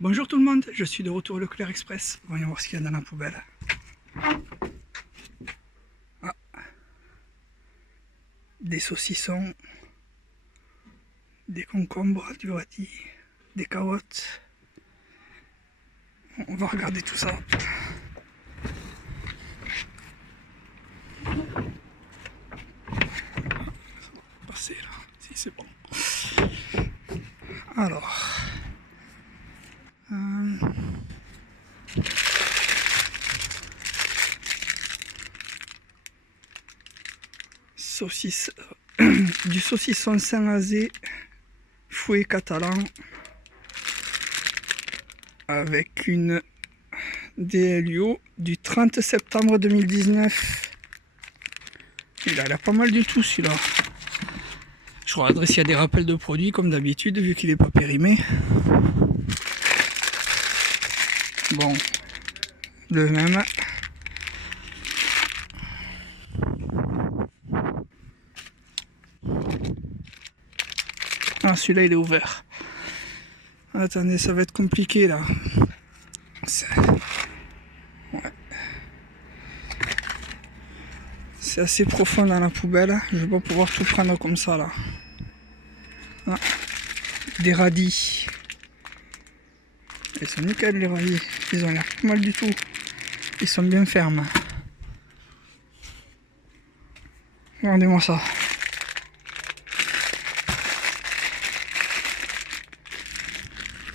Bonjour tout le monde, je suis de retour au Leclerc Express. Voyons voir ce qu'il y a dans la poubelle. Ah. Des saucissons, des concombres, du radis, des carottes. On va regarder tout ça. Passer là, si c'est bon. Alors. Saucisse, du saucisson Saint-Azé fouet catalan avec une DLUO du 30 septembre 2019. Il a l'air pas mal du tout celui-là. Je regarderai s'il y a des rappels de produits comme d'habitude vu qu'il n'est pas périmé. Bon, le même. Ah, celui-là il est ouvert. Attendez, ça va être compliqué là. Ouais. C'est assez profond dans la poubelle. Je vais pas pouvoir tout prendre comme ça là. Ah. Des radis. Ils sont nickel les radis. Ils ont l'air pas mal du tout. Ils sont bien fermes. Regardez-moi ça.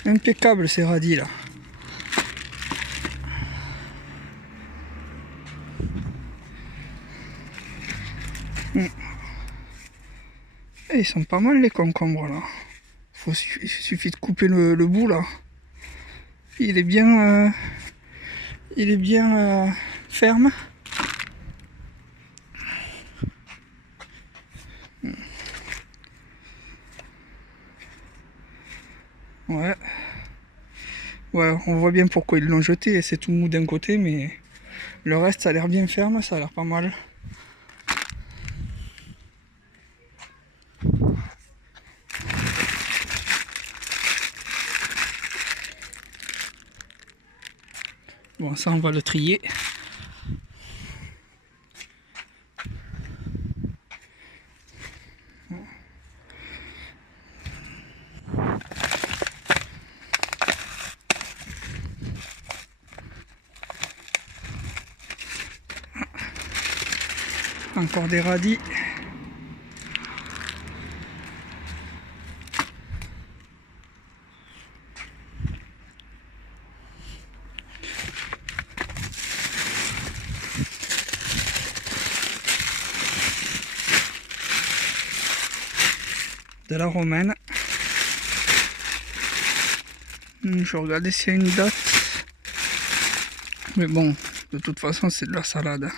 Impeccable ces radis là. Et ils sont pas mal les concombres là. Il suffit de couper le bout là. Il est bien ferme. Ouais, on voit bien pourquoi ils l'ont jeté. C'est tout mou d'un côté, mais le reste ça a l'air bien ferme, ça a l'air pas mal. Bon, ça on va le trier. Encore des radis. De la romaine. Je regardais s'il y a une date. Mais bon, de toute façon c'est de la salade.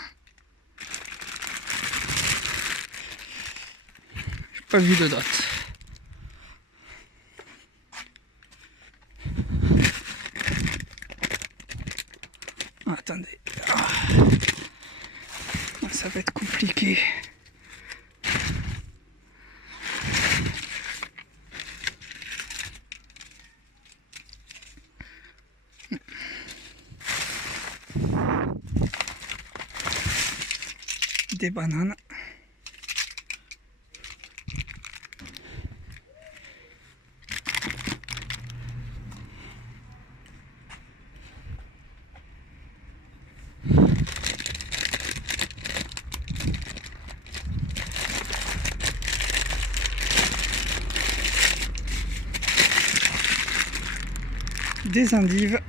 J'ai pas vu de date. Attendez. Ah. Ça va être compliqué. Des bananes. Des endives.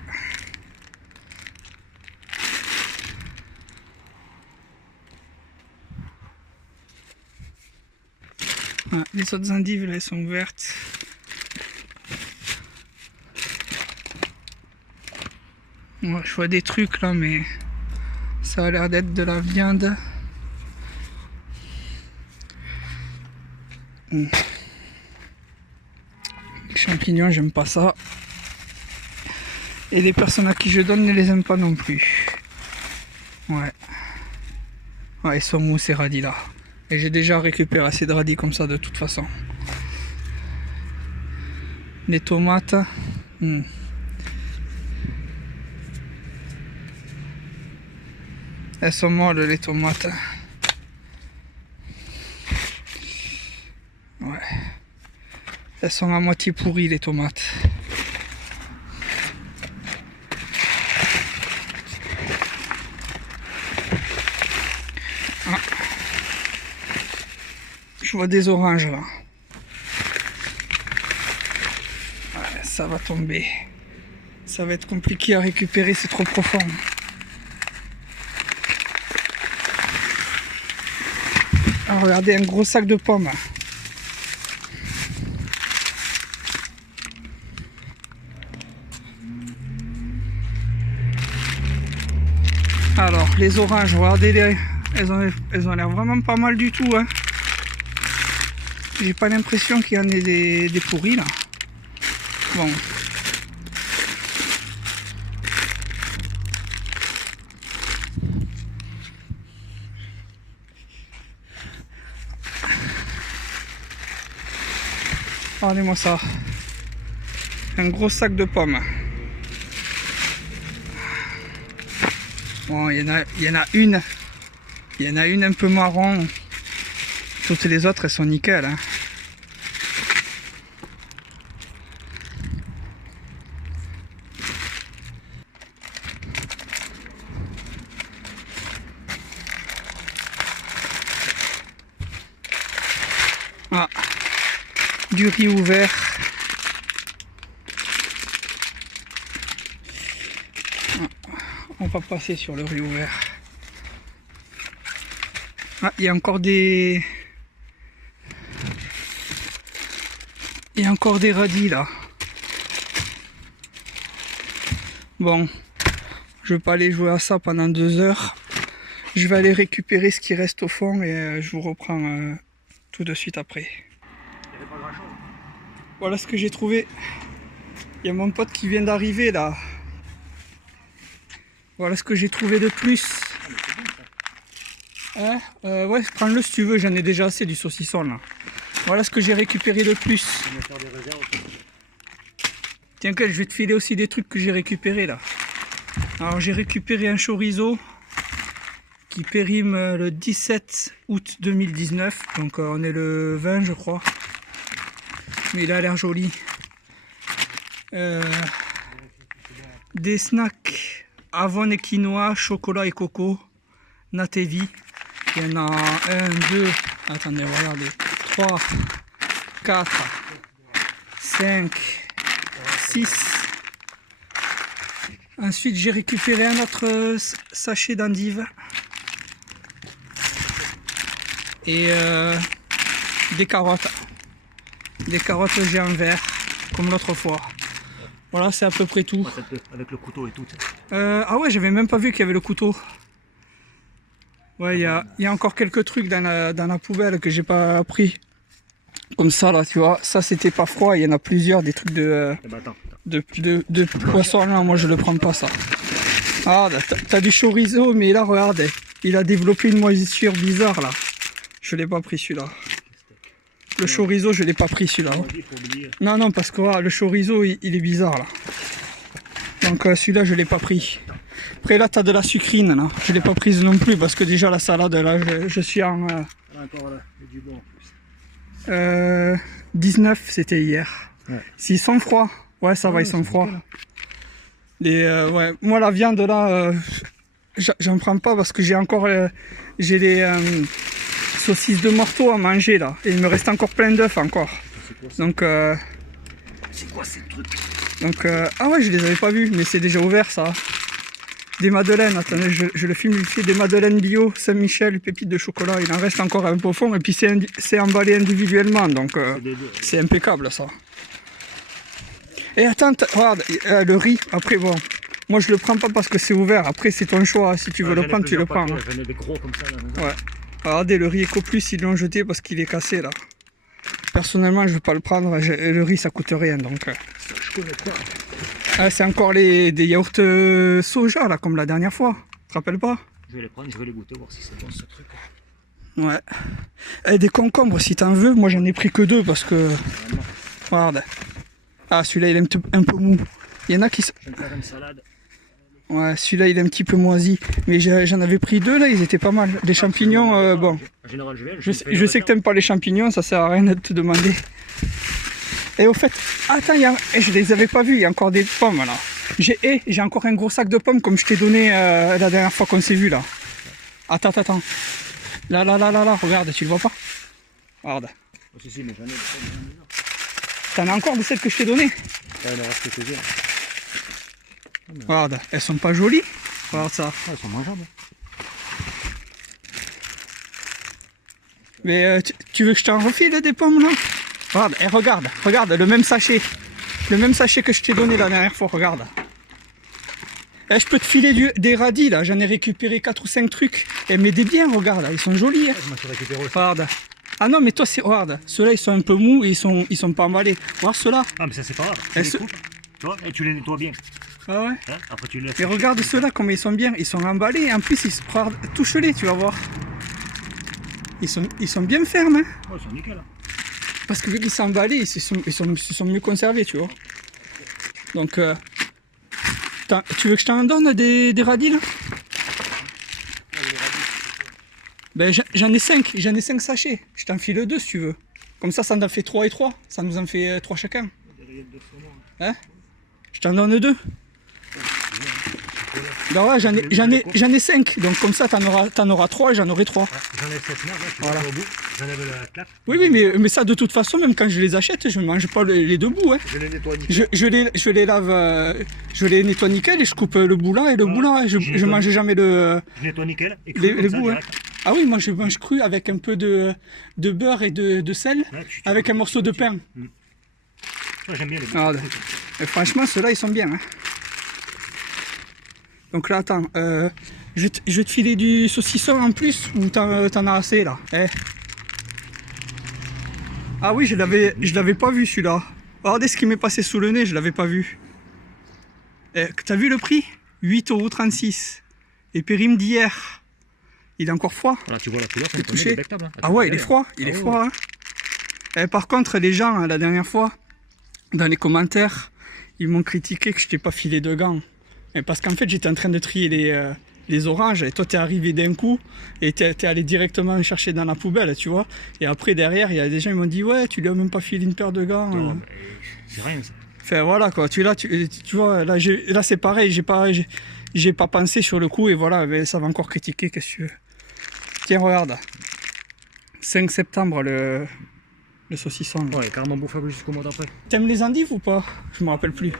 Ah, les autres endives là, elles sont vertes. Ouais, je vois des trucs là, mais ça a l'air d'être de la viande. Les champignons, j'aime pas ça. Et les personnes à qui je donne ne les aiment pas non plus. Ouais. Ouais, ils sont mous ces radis là. Et j'ai déjà récupéré assez de radis comme ça de toute façon. Les tomates. Elles sont molles les tomates. Ouais. Elles sont à moitié pourries les tomates. Ah. Je vois des oranges là. Ouais, ça va tomber. Ça va être compliqué à récupérer, c'est trop profond. Ah, regardez, un gros sac de pommes. Alors, les oranges, regardez, elles ont l'air vraiment pas mal du tout. Hein. J'ai pas l'impression qu'il y en ait des pourris là. Bon. Regardez-moi ça. Un gros sac de pommes. Bon, il y en a une. Il y en a une un peu marron. Toutes les autres, elles sont nickel. Hein. Ah, du riz ouvert. On va passer sur le riz ouvert. Ah, il y a encore des... Il y a encore des radis là. Bon, je vais pas aller jouer à ça pendant 2 heures. Je vais aller récupérer ce qui reste au fond et je vous reprends tout de suite après. Voilà ce que j'ai trouvé. Il y a mon pote qui vient d'arriver là. Voilà ce que j'ai trouvé de plus. Hein, ouais, prends-le si tu veux, j'en ai déjà assez du saucisson là. Voilà ce que j'ai récupéré de plus. Tiens, je vais te filer aussi des trucs que j'ai récupérés là. Alors j'ai récupéré un chorizo qui périme le 17 août 2019. Donc on est le 20 je crois. Mais il a l'air joli. Des snacks avoine et quinoa, chocolat et coco, Natevi. Il y en a 1, 2, attendez, regardez, 3, 4, 5, 6. Ensuite, j'ai récupéré un autre sachet d'endives. Et des carottes. Des carottes géants verts, comme l'autre fois. Voilà, c'est à peu près tout. Avec le couteau et tout. Ah ouais, j'avais même pas vu qu'il y avait le couteau. Ouais, il y a encore quelques trucs dans la poubelle que j'ai pas pris. Comme ça là, tu vois. Ça c'était pas froid, il y en a plusieurs, des trucs de poisson là. Moi je le prends pas ça. Ah, t'as du chorizo, mais là regarde, il a développé une moisissure bizarre là. Je l'ai pas pris celui-là. Le chorizo, je l'ai pas pris celui-là. Non, non, parce que le chorizo, il est bizarre là. Donc celui-là, je l'ai pas pris. Après là, tu as de la sucrine là. Je l'ai pas prise non plus parce que déjà la salade là, je suis en... 19, c'était hier. Ouais. S'ils sont froids. Ouais, ça va, ils sont froids. Ouais. Moi, la viande là, j'en prends pas parce que j'ai encore... j'ai les... saucisses de morteau à manger là, et il me reste encore plein d'œufs encore. Donc c'est quoi ces trucs? Donc ah ouais, je les avais pas vus, mais c'est déjà ouvert ça. Des madeleines, attendez, je le filme, il fait des madeleines bio, Saint-Michel, pépites de chocolat, il en reste encore un peu au fond, et puis c'est emballé individuellement, donc c'est impeccable ça. Et attends, regarde, le riz, après bon, moi je le prends pas parce que c'est ouvert, après c'est ton choix, si tu veux le prendre, tu le prends. Hein. Des gros comme ça, là, ouais. Regardez, le riz EcoPlus, ils l'ont jeté parce qu'il est cassé là. Personnellement, je ne vais pas le prendre, le riz ça coûte rien donc. Je connais pas. Ah, c'est encore des yaourts soja là, comme la dernière fois. Tu te rappelles pas? Je vais les prendre, je vais les goûter, voir si c'est bon ce truc. Ouais. Et des concombres si t'en veux, moi j'en ai pris que 2 parce que. Regarde. Ah, celui-là il est un peu mou. Il y en a qui. Je vais me faire une salade. Ouais, celui-là il est un petit peu moisi. Mais j'en avais pris deux là, ils étaient pas mal. Les champignons, bon. En général, Je sais que t'aimes pas les champignons, ça sert à rien de te demander. Et au fait, attends, je les avais pas vus, il y a encore des pommes là. J'ai encore un gros sac de pommes comme je t'ai donné la dernière fois qu'on s'est vu là. Attends. Là, regarde, tu le vois pas? Regarde. Oh, si, mais j'en ai. T'en as encore de celles que je t'ai données? Il en reste quelques-unes. Regarde, elles sont pas jolies. Regarde ça. Ah, elles sont mangeables. Mais tu veux que je t'en refile des pommes là? Regarde, regarde, le même sachet. Le même sachet que je t'ai donné la dernière fois, regarde. Je peux te filer des radis là, j'en ai récupéré 4 ou 5 trucs. Mais des biens, regarde, là, ils sont jolis. Hein. Je m'en suis récupéré aussi. Regarde. Ah non, mais toi, regarde, ceux-là ils sont un peu mous et ils sont pas emballés. Regarde ceux-là. Ah, mais ça c'est pas grave. Tu les coupes, tu vois, et tu les nettoies bien. Ah ouais. Hein, après, tu les laisses. Et regarde ceux-là, comme ils sont bien, ils sont emballés. En plus, touche-les, tu vas voir. Ils sont bien fermes. Hein. Oh, ils sont nickel. Hein. Parce que vu qu'ils sont emballés, ils se sont mieux conservés, tu vois. Donc, tu veux que je t'en donne des radis là? Ben, j'en ai 5 sachets. Je t'en file 2 si tu veux. Comme ça en fait 3 et 3. Ça nous en fait 3 chacun. Hein? Je t'en donne 2. Ben ouais, j'en ai 5. Donc comme ça, t'en auras 3 et j'en aurai 3. Ouais, j'enlève cette merde là, voilà. Au bout. J'enlève la claque. Oui, mais ça de toute façon, même quand je les achète, je ne mange pas les deux bouts. Hein. Je les nettoie nickel. Je les lave, je les nettoie nickel et je coupe le bout là et le bout là. Je mange jamais Je nettoie nickel et les bouts. Hein. Ah oui, moi je mange cru avec un peu de beurre et de sel, ouais, avec un morceau de pain. Moi j'aime bien les bouts. Ah, et franchement, ceux-là ils sont bien. Hein. Donc là, attends, je vais te filer du saucisson en plus ou t'en as assez là? Ah oui, je l'avais pas vu celui-là. Regardez ce qui m'est passé sous le nez, je l'avais pas vu. T'as vu le prix? 8,36 €. Et périm d'hier. Il est encore froid. Là, tu vois la couleur, c'est touché. Hein. Ah ouais, il est froid. Il est froid. Hein. Par contre, les gens, la dernière fois, dans les commentaires, ils m'ont critiqué que je t'ai pas filé de gants. Parce qu'en fait, j'étais en train de trier les oranges et toi, t'es arrivé d'un coup et t'es allé directement chercher dans la poubelle, tu vois. Et après, derrière, il y a des gens qui m'ont dit, ouais, tu lui as même pas filé une paire de gants. Non, mais c'est rien ça. Enfin, voilà quoi. Tu vois, là c'est pareil, j'ai pas pensé sur le coup et voilà, mais ça va encore critiquer, qu'est-ce que tu veux. Tiens, regarde. 5 septembre, le saucisson. Là. Ouais, carrément bouffable jusqu'au mois d'après. T'aimes les endives ou pas? Je me rappelle plus.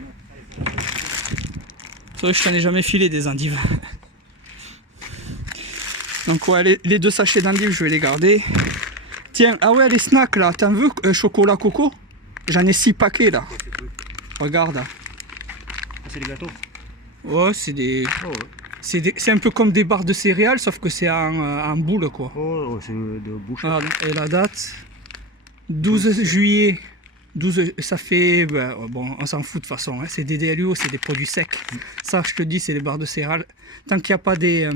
C'est vrai que je t'en ai jamais filé des endives. Donc ouais, les 2 sachets d'endives, je vais les garder. Tiens, ah ouais, les snacks là, t'en veux chocolat coco? J'en ai 6 paquets là. Regarde. C'est des gâteaux? Ouais, c'est des... Oh, ouais. C'est un peu comme des barres de céréales, sauf que c'est en boule quoi. Oh, c'est de bouche. Ah, et la date 12 juillet. 12, ça fait... Ben, bon, on s'en fout de toute façon. Hein, c'est des DLUO, c'est des produits secs. Ça, je te dis, c'est des barres de céréales. Tant qu'il n'y a pas des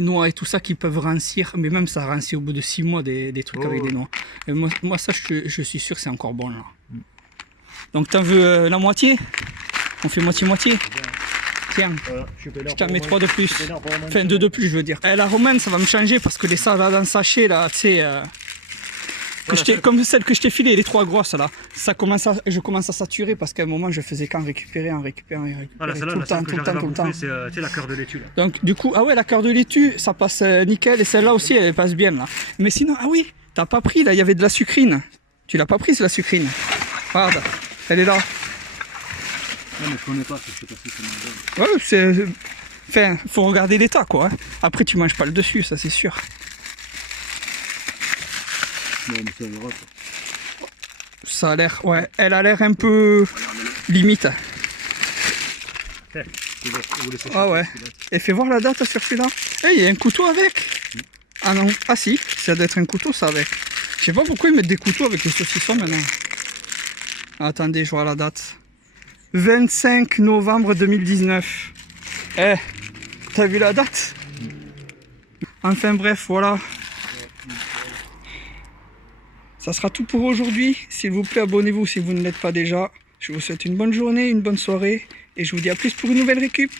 noix et tout ça qui peuvent rancir, mais même ça rancit au bout de 6 mois des trucs avec des noix. Et moi ça, je suis sûr que c'est encore bon là. Donc, t'en veux la moitié? On fait moitié-moitié? Tiens, je t'en mets 3 de plus. Enfin, 2 de plus, je veux dire. La romaine, ça va me changer parce que les salades en sachet, là, tu sais, comme celle que je t'ai filée, les 3 grosses, là, je commence à saturer parce qu'à un moment, je faisais qu'en récupérer. Voilà, tout le temps. C'est la cœur de laitue, là. Donc, du coup, ah ouais, la cœur de laitue, ça passe nickel et celle-là aussi, elle passe bien, là. Mais sinon, ah oui, t'as pas pris, là, il y avait de la sucrine. Tu l'as pas prise, la sucrine. Regarde, elle est là. Non, mais je connais pas, je sais pas si c'est mon Ouais, enfin, faut regarder l'état quoi. Hein. Après, tu manges pas le dessus, ça c'est sûr. Non, mais ça verra. Ça a l'air, ouais, elle a l'air un peu limite. Ah ouais. Et fais voir la date sur celui-là. Eh, il y a un couteau avec. Ah non, ah si, ça doit être un couteau ça avec. Je sais pas pourquoi ils mettent des couteaux avec les saucissons maintenant. Attendez, je vois la date. 25 novembre 2019. Eh, t'as vu la date? Enfin bref, voilà. Ça sera tout pour aujourd'hui. S'il vous plaît, abonnez-vous si vous ne l'êtes pas déjà. Je vous souhaite une bonne journée, une bonne soirée. Et je vous dis à plus pour une nouvelle récup.